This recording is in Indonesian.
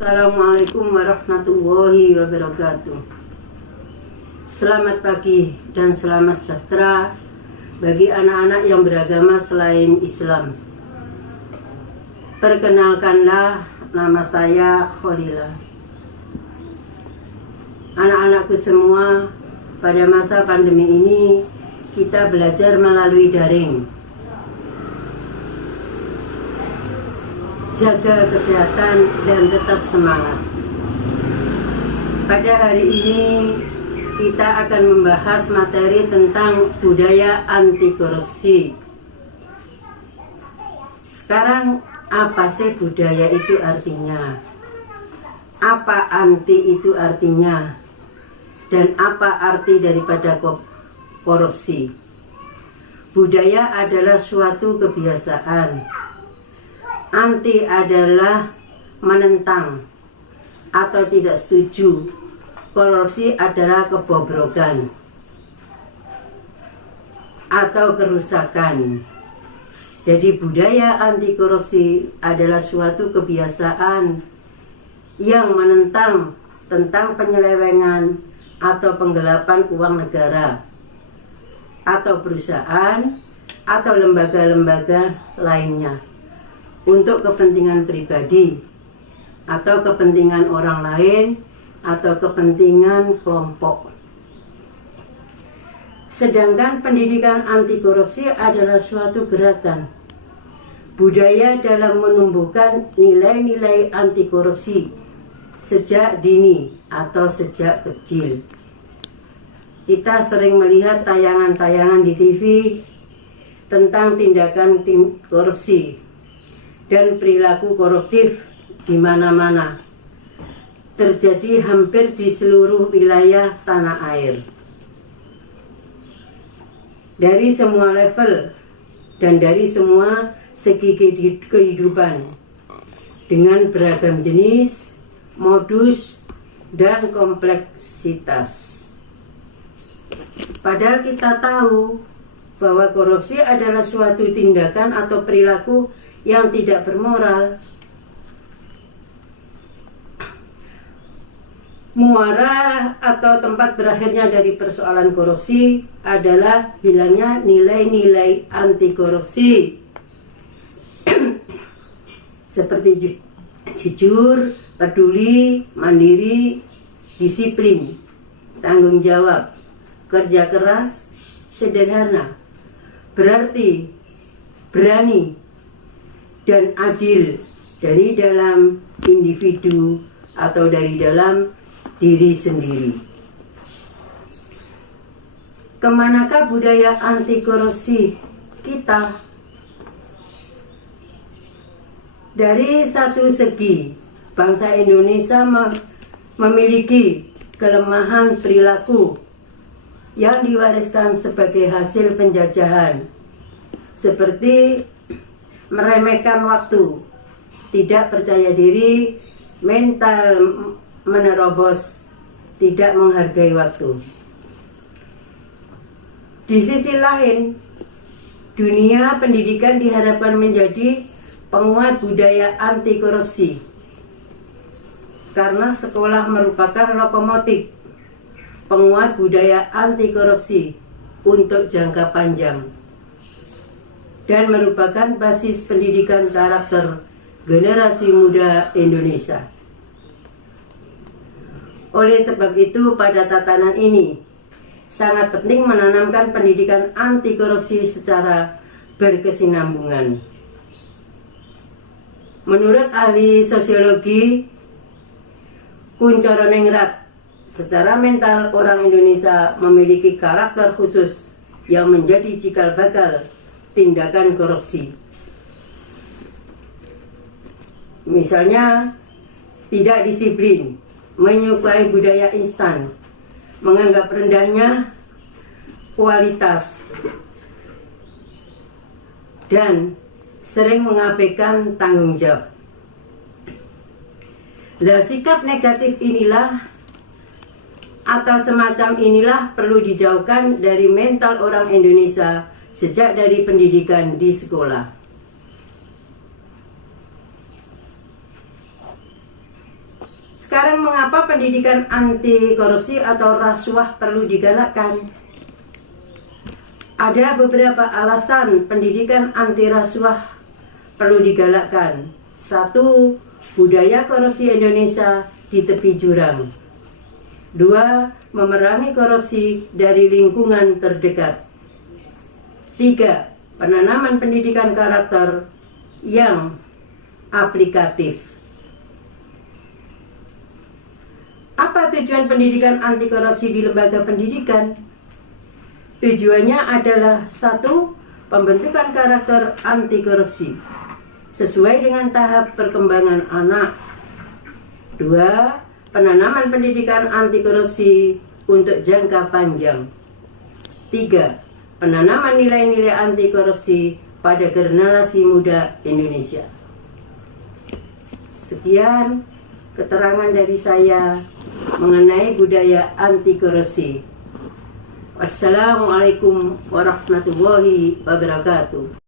Assalamualaikum warahmatullahi wabarakatuh. Selamat pagi dan selamat sejahtera bagi anak-anak yang beragama selain Islam. Perkenalkanlah, nama saya Kholila. Anak-anakku semua, pada masa pandemi ini kita belajar melalui daring. Jaga kesehatan dan tetap semangat. Pada hari ini kita akan membahas materi tentang budaya anti korupsi. Sekarang apa sih budaya itu artinya? Apa anti itu artinya? Dan apa arti daripada korupsi? Budaya adalah suatu kebiasaan. Anti adalah menentang atau tidak setuju. Korupsi adalah kebobrokan atau kerusakan. Jadi budaya anti korupsi adalah suatu kebiasaan yang menentang tentang penyelewengan atau penggelapan uang negara atau perusahaan atau lembaga-lembaga lainnya untuk kepentingan pribadi atau kepentingan orang lain atau kepentingan kelompok. Sedangkan pendidikan anti korupsi adalah suatu gerakan budaya dalam menumbuhkan nilai-nilai anti korupsi sejak dini atau sejak kecil. Kita sering melihat tayangan-tayangan di TV tentang tindakan korupsi dan perilaku koruptif di mana-mana, terjadi hampir di seluruh wilayah tanah air. Dari semua level dan dari semua segi kehidupan, dengan beragam jenis, modus, dan kompleksitas. Padahal kita tahu bahwa korupsi adalah suatu tindakan atau perilaku yang tidak bermoral. Muara atau tempat berakhirnya dari persoalan korupsi adalah hilangnya nilai-nilai anti korupsi seperti jujur, peduli, mandiri, disiplin, tanggung jawab, kerja keras, sederhana, berarti, berani, dan adil dari dalam individu atau dari dalam diri sendiri. Kemanakah budaya anti korupsi kita? Dari satu segi, bangsa Indonesia memiliki kelemahan perilaku yang diwariskan sebagai hasil penjajahan, seperti meremehkan waktu, tidak percaya diri, mental menerobos, tidak menghargai waktu. Di sisi lain, dunia pendidikan diharapkan menjadi penguat budaya anti korupsi, karena sekolah merupakan lokomotif penguat budaya anti korupsi untuk jangka panjang dan merupakan basis pendidikan karakter generasi muda Indonesia. Oleh sebab itu, pada tatanan ini sangat penting menanamkan pendidikan anti korupsi secara berkesinambungan. Menurut ahli sosiologi Kuncoroningrat, secara mental orang Indonesia memiliki karakter khusus yang menjadi cikal bakal tindakan korupsi. Misalnya, tidak disiplin, menyukai budaya instan, menganggap rendahnya kualitas, dan sering mengabaikan tanggung jawab. Sikap negatif inilah atau semacam inilah perlu dijauhkan dari mental orang Indonesia sejak dari pendidikan di sekolah. Sekarang mengapa pendidikan anti korupsi atau rasuah perlu digalakkan? Ada beberapa alasan pendidikan anti rasuah perlu digalakkan. 1. Budaya korupsi Indonesia di tepi jurang. 2. Memerangi korupsi dari lingkungan terdekat. 3. Penanaman pendidikan karakter yang aplikatif. Apa tujuan pendidikan anti korupsi di lembaga pendidikan? Tujuannya adalah 1. Pembentukan karakter anti korupsi sesuai dengan tahap perkembangan anak. 2. Penanaman pendidikan anti korupsi untuk jangka panjang. 3. Penanaman nilai-nilai anti korupsi pada generasi muda Indonesia. Sekian keterangan dari saya mengenai budaya anti korupsi. Wassalamualaikum warahmatullahi wabarakatuh.